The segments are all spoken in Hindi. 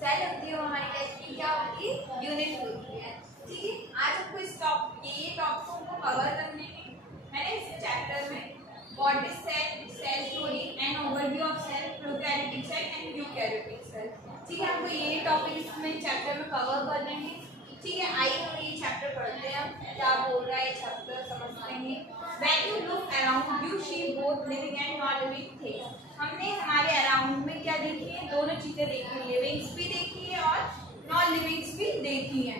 सेल होती है वो हमारी लाइफ की क्या होती है, यूनिट होती है। ठीक है, आज हमको इस ये टॉपिक को कवर करने में मैंने इस चैप्टर में what is cell, cell story and overview of cell, prokaryotic cell and eukaryotic cell. ठीक है, हमको ये टॉपिक इसमें चैप्टर में कवर कर लेंगे। ठीक है, आइए हम ये चैप्टर पढ़ते हैं, क्या बोल रहा है चैप्टर समझते हैं। When you look around you see both living and non-living things. हमने हमारे अराउंड में क्या देखी है, दोनों चीजें देखी है, लिविंग्स भी देखी है और नॉन लिविंग्स भी देखी है।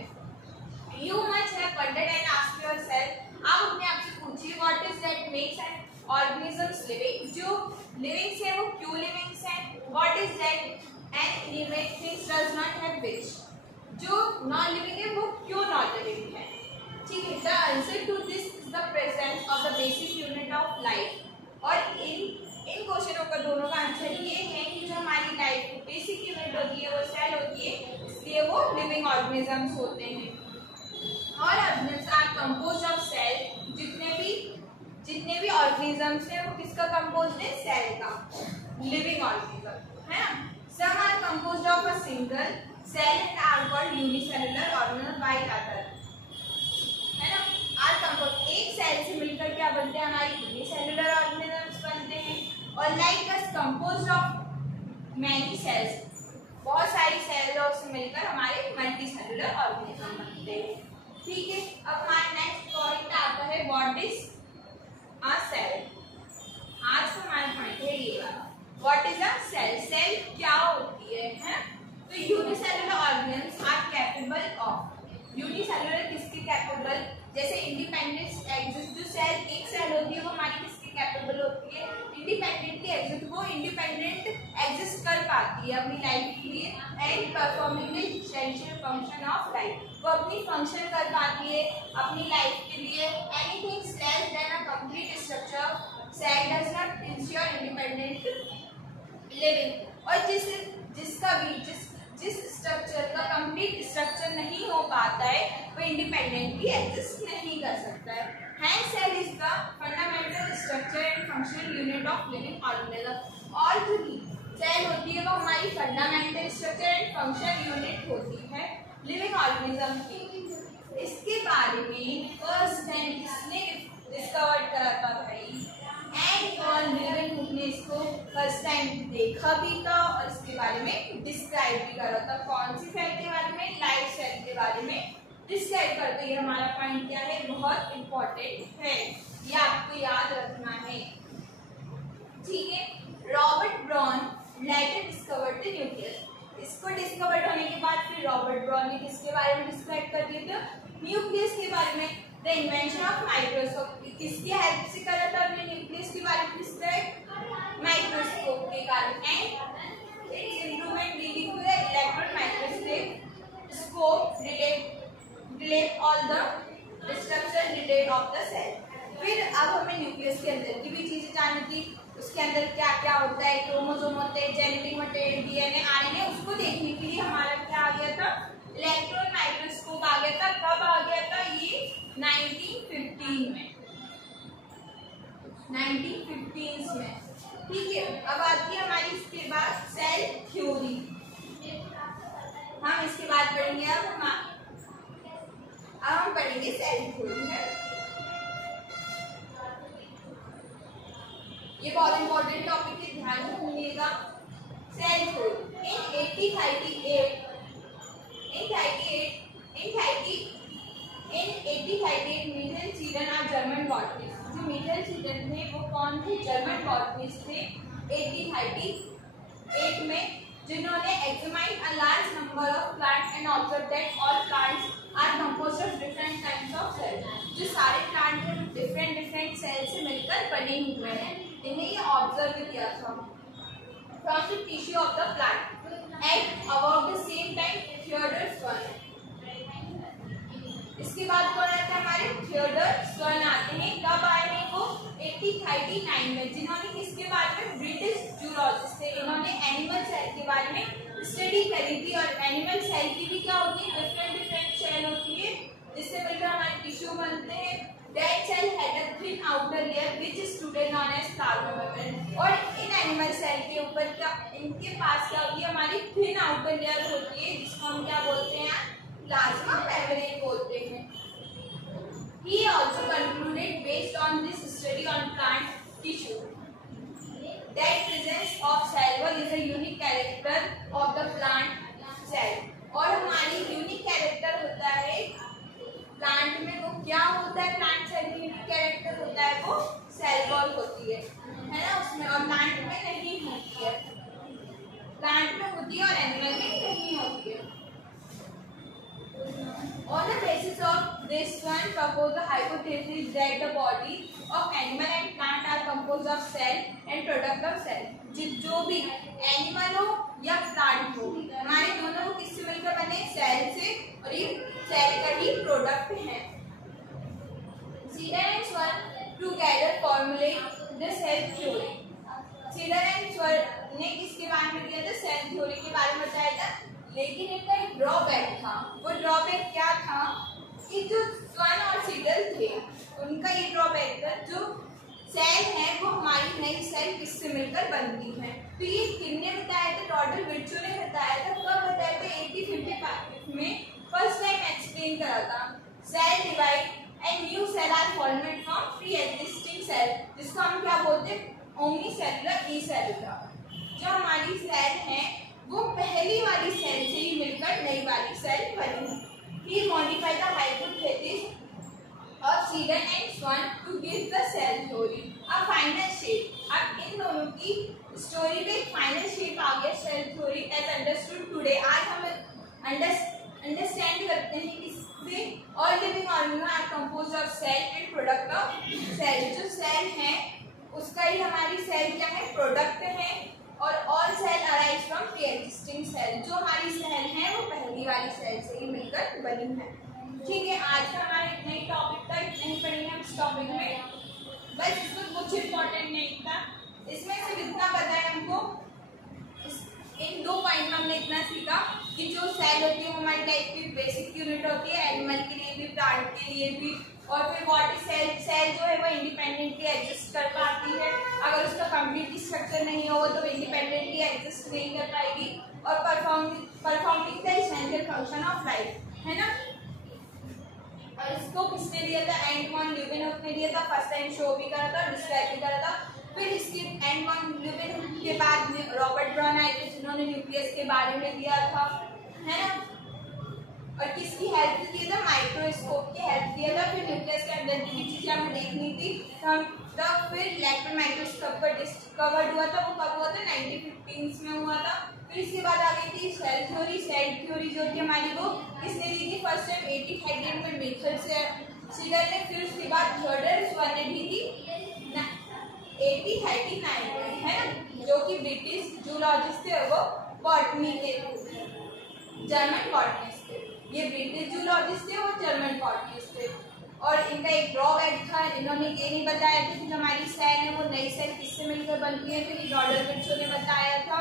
You must have wondered and asked yourself, आप अपने आप से पूछिए what is that makes an organisms living? जो लिविंग्स है वो क्यों लिविंग्स है? What is that an inanimate things does not have which? जो नॉन लिविंग है वो क्यों नॉन लिविंग है? ठीक है, the answer to this is the presence of the basic unit of life। और इन क्वेश्चनों का दोनों का आंसर ये है कि जो हमारी लाइफ की बेसिक यूनिट होती है वो सेल होती है, इसलिए वो लिविंग ऑर्गेनिजम्स होते हैं। और organisms are composed of cell. जितने भी ऑर्गेनिजम्स हैं वो किसका कंपोज्ड है, सेल का, लिविंग ऑर्गेनिज्म है ना। Some are composed of a single cell and are called unicellular organism by other, है ना। आर कंपोज एक सेल से मिलकर क्या बनते हैं, हमारी यूनिसेलुलर ऑर्गेनिजम्स बनते हैं। और like us composed of many cells, बहुत सारी सेलों से मिलकर हमारे मल्टीसेलुलर ऑर्गेनिज्म बनते हैं। ठीक है, अब हमारा नेक्स्ट पॉइंट आता है व्हाट इज अ सेल। आज का हमारा पॉइंट है ये वाला, what is a cell. Cell क्या होती है? तो unicellular organism are capable of, unicellular किसके कैपेबल, जैसे इंडिपेंडेंट एग्जिस्ट, जो सेल एक सेल होती है वो हमारी किसके कैपेबल होती है, इंडिपेंडेंटली एग्जिस्ट, वो इंडिपेंडेंट एग्जिस्ट कर पाती है अपनी लाइफ के लिए and performing the essential function of life, वो अपनी फंक्शन कर पाती है अपनी लाइफ के लिए। Anything less than a complete structure cell does not ensure independent living. और जिस स्ट्रक्चर का कंप्लीट स्ट्रक्चर नहीं हो पाता है वो इंडिपेंडेंटली एग्जिस्ट नहीं कर सकता है। And cell is the fundamental structure and functional unit of living organism. और जो सेल होती है वो हमारी fundamental structure and functional unit होती है लिविंग ऑर्गेनिज्म की। इसके बारे में फर्स्ट टाइम किसने डिस्कवर करा था भाई, एंड वॉन लीवेनहुक ने इसको फर्स्ट टाइम देखा भी था और इसके बारे में डिस्क्राइब भी करा था। कौन सी सेल के बारे में, लाइफ सेल के बारे में डिस्क्राइब करते हैं। हमारा पॉइंट क्या है, बहुत इंपॉर्टेंट है, ये आपको याद रखना है। ठीक है, Robert Brown later discovered the nucleus. इसको डिस्कवर्ड होने के बाद फिर रॉबर्ट ब्राउन ने किसके बारे में डिस्क्राइब कर दिया था, न्यूक्लियस के बारे में। द इन्वेंशन ऑफ माइक्रोस्कोप, किसकी हेल्प से करा था हमने न्यूक्लियस के बारे में डिस्क्राइब, माइक्रोस्कोप के कारण, and its improvement leading to the electron microscope relate all the structure detail of the cell. फिर अब हमें न्यूक्लियस के अंदर की भी चीजें जाननी थी, उसके अंदर क्या क्या होता है, क्रोमोसोम होते हैं, जेनेटिक मटेरियल, डीएनए, आरएनए, उसको देखने के लिए हमारा क्या आ गया था, इलेक्ट्रॉन माइक्रोस्कोप आ गया था। कब आ गया था ये, 1915 में, 1915 में। ठीक है, अब आती है हमारी इसके बाद सेल थ्योरी। हम इसके बाद पढ़ेंगे, अब हम पढ़ेंगे सेल थ्योरी है। ये बहुत इंपॉर्टेंट टॉपिक है, ध्यान से सुनिएगा। सेल थ्योरी इन 1838 मीथेल सीडन और जर्मन बॉटनिस्ट, जो मीथेल सीडन थे वो कौन थे, जर्मन बॉटनिस्ट थे 1838 में, जिन्होंने examined a large number of plants and observe that all plants are composed of different kinds of cells. जो सारे प्लांट हैं डिफरेंट सेल से मिलकर बने हुए हैं, इन्हें ये ऑब्जर्व किया था from the tissue of the plant at about the same time Theodor Schwann. इसके बाद कौन आते हैं हमारे, थियोडर स्वर्ण आते हैं। कब आए हैं वो, 1839 में, जिन्होंने किसके बारे में, ब्रिटिश जूलॉजिस्ट थे, इन्होंने एनिमल सेल के बारे में स्टडी करी थी। और एनिमल सेल की भी क्या होती है, डिफरेंट सेल होती है जिससे मिलकर हमारे टिश्यू बनते हैं। That cell had a thin outer layer which which is today known as plasma membrane। और इन एनिमल सेल के ऊपर क्या इनके पास क्या होती है, हमारी थिन आउटर लेयर होती है जिसको हम क्या बोलते हैं, प्लाज्मा मेम्ब्रेन बोलते हैं। He also concluded based on this study on plant tissue that presence of cell wall is a unique character of the plant cell। और हमारी यूनिक कैरेक्टर होता है प्लांट में, वो क्या होता है, प्लांट सेल की यूनिक कैरेक्टर होता है वो सेल वॉल होती है ना उसमें, और प्लांट में नहीं होती है, प्लांट में होती है और एनिमल में नहीं होती है। On the basis of this one, propose the hypothesis that the body of animal and plant are composed of cell and product of cell। जो भी एनिमल हो या प्लांट हो, हमारे दोनों को किससे मिलकर बने, सेल से, और ये सेल का ही प्रोडक्ट है। सीडर एंड स्वर together formulate the cell theory. Cedar and स्वर ने किसके बारे में दिया था, सेल थ्योरी के बारे में बताया था, लेकिन इनका एक ड्रॉबैक था। वो ड्रॉबैक क्या था कि जो स्वन और सीडर थे उनका ये ड्रॉबैक था, जो सेल है वो हमारी नई सेल किससे मिलकर बनती है। तो ये किसने बताया था, टोटल विर्चू ने बताया था। कब बताया था, 1855 में फर्स्ट टाइम एक्सप्लेन करा था। Cell divide and new cell are formed from pre existing cell, जिसको हम क्या बोलते हैं, ओमनी सेलुलर ई सेलुलर। जो हमारी सेल है वो पहली वाली सेल से ही मिलकर नई वाली सेल बनी। He modified the hypothesis of Seedon and Swan to give the cell theory a final shape। अब इन दोनों की स्टोरी पे एक फाइनल शेप आ गया cell theory as understood today. आज हम अंडरस्टैंड करते हैं किससे, all living organism are composed of cell and product of cell. जो सेल है उसका ही हमारी सेल क्या है, प्रोडक्ट है, और all cell arise from pre existing cell. जो हमारी सेल है वो पहली वाली सेल से ही मिलकर बनी है। ठीक है, आज का हमारा इतना ही टॉपिक था, इतना ही पढ़ेंगे हम इस टॉपिक में। बस इसमें कुछ इम्पोर्टेंट नहीं था, इसमें सिर्फ इतना पता है हमको, इन 2 पॉइंट में हमने इतना सीखा कि जो सेल होती है वो हमारी लाइफ की बेसिक यूनिट होती है, एनिमल के लिए भी, प्लांट के लिए भी। और फिर व्हाट इज सेल, सेल जो है वो इंडिपेंडेंटली एग्जिस्ट कर पाती है। अगर उसका कंप्लीट स्ट्रक्चर नहीं होगा तो इंडिपेंडेंटली एग्जिस्ट नहीं कर पाएगी। और performing the essential function of life, है ना। और इसको किसने दिया था, एंड वॉन ल्यूवेनहोफ ने दिया था। फर्स्ट टाइम शो भी करा था, डिस्क्राइब भी करा था। फिर इसके एंड वॉन ल्यूवेनहोफ के बाद रॉबर्ट ब्राउन आए थे जिन्होंने न्यूक्लियस के बारे में दिया था, है ना। और किसकी हेल्प से दिया था, माइक्रोस्कोप की हेल्प दिया था। फिर न्यूक्लियस के अंदर की चीजें हमें देखनी थी, तब फिर इलेक्ट्रॉन माइक्रोस्कोप का डिस्कवर्ड हुआ था। वो कब हुआ था, 1915 में हुआ था। फिर इसके बाद आ गई थी सेल थ्योरी। सेल थ्योरी जो थी हमारी वो किसने दी थी, फर्स्ट टाइम 1838 में मिचेल सीडर ने। फिर उसके बाद थर्ड स्वन ने दी थी 1839 में, है ना, जो कि ब्रिटिश जूलॉजिस्ट थे, वो बॉटनी के, जर्मन बॉटनिस्ट थे। ये ब्रिटिश जूलॉजिस्ट थे, वो जर्मन बॉटनिस्ट थे। और इनका एक ड्रॉबैक था, इन्होंने ये नहीं बताया था कि हमारी सेल है वो नई सेल किससे मिलकर बनती है। फिर रॉबर्ट विर्चो ने बताया था,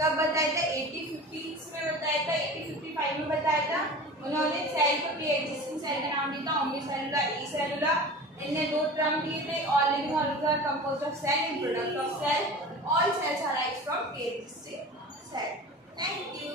कब बताया था, 1850 में बताया था, 1855 में बताया था। उन्होंने सेल को प्री एग्जिस्टिंग सेल का नाम दिया था, ओमनी सेलुलर ई सेलुलर। इनने 2 टर्म दिए थे, all living organism are composed of cell and product of cell, all cells arise from pre existing cell. Thank you.